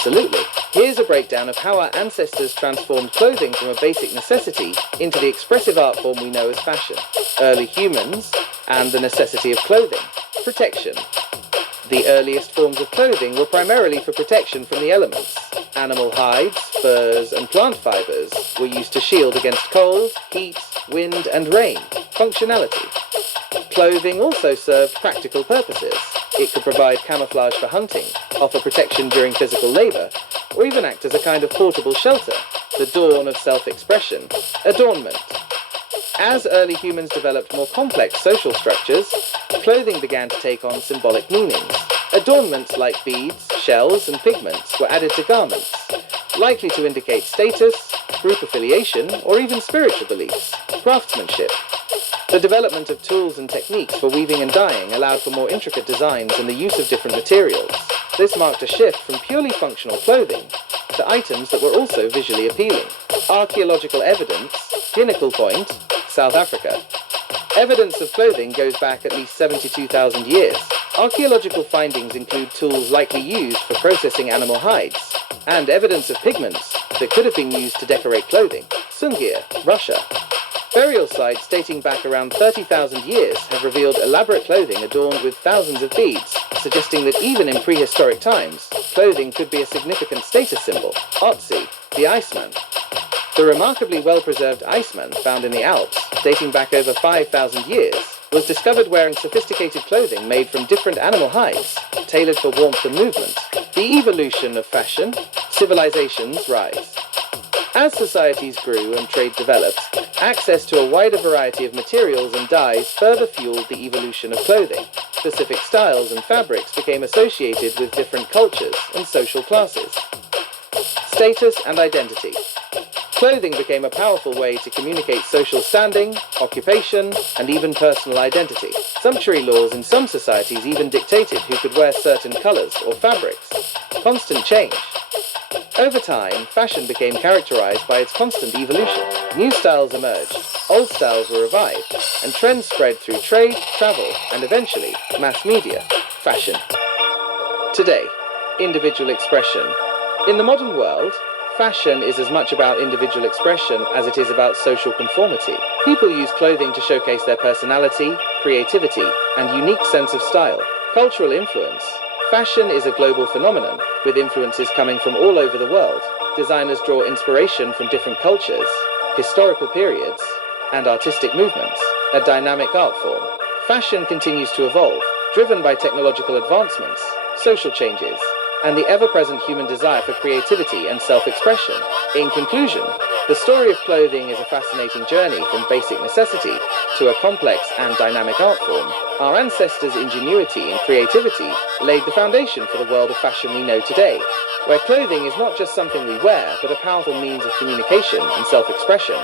Absolutely. Here's a breakdown of how our ancestors transformed clothing from a basic necessity into the expressive art form we know as fashion. Early humans and the necessity of clothing. Protection. The earliest forms of clothing were primarily for protection from the elements. Animal hides, furs, and plant fibers were used to shield against cold, heat, wind, and rain. Functionality. Clothing also served practical purposes. It could provide camouflage for hunting, offer protection during physical labor, or even act as a kind of portable shelter. The dawn of self-expression. Adornment. As early humans developed more complex social structures, clothing began to take on symbolic meanings. Adornments like beads, shells, and pigments were added to garments, likely to indicate status, group affiliation, or even spiritual beliefs. Craftsmanship. The development of tools and techniques for weaving and dyeing allowed for more intricate designs and the use of different materials. This marked a shift from purely functional clothing to items that were also visually appealing. Archaeological evidence. Pinnacle Point, South Africa. Evidence of clothing goes back at least 72,000 years. Archaeological findings include tools likely used for processing animal hides, and evidence of pigments that could have been used to decorate clothing. Sungir, Russia. Burial sites dating back around 30,000 years have revealed elaborate clothing adorned with thousands of beads, suggesting that even in prehistoric times, clothing could be a significant status symbol. Otzi, the Iceman. The remarkably well-preserved Iceman found in the Alps, dating back over 5,000 years, was discovered wearing sophisticated clothing made from different animal hides, tailored for warmth and movement. The evolution of fashion. Civilization's rise. As societies grew and trade developed, access to a wider variety of materials and dyes further fueled the evolution of clothing. Specific styles and fabrics became associated with different cultures and social classes. Status and identity. Clothing became a powerful way to communicate social standing, occupation, and even personal identity. Sumptuary laws in some societies even dictated who could wear certain colors or fabrics. Constant change. Over time, fashion became characterized by its constant evolution. New styles emerged, old styles were revived, and trends spread through trade, travel, and eventually, mass media. Fashion. Today, individual expression. In the modern world, fashion is as much about individual expression as it is about social conformity. People use clothing to showcase their personality, creativity, and unique sense of style. Cultural influence. Fashion is a global phenomenon, with influences coming from all over the world. Designers draw inspiration from different cultures, historical periods, and artistic movements. A dynamic art form. Fashion continues to evolve, driven by technological advancements, social changes, and the ever-present human desire for creativity and self-expression. In conclusion, the story of clothing is a fascinating journey from basic necessity to a complex and dynamic art form. Our ancestors' ingenuity and creativity laid the foundation for the world of fashion we know today, where clothing is not just something we wear, but a powerful means of communication and self-expression.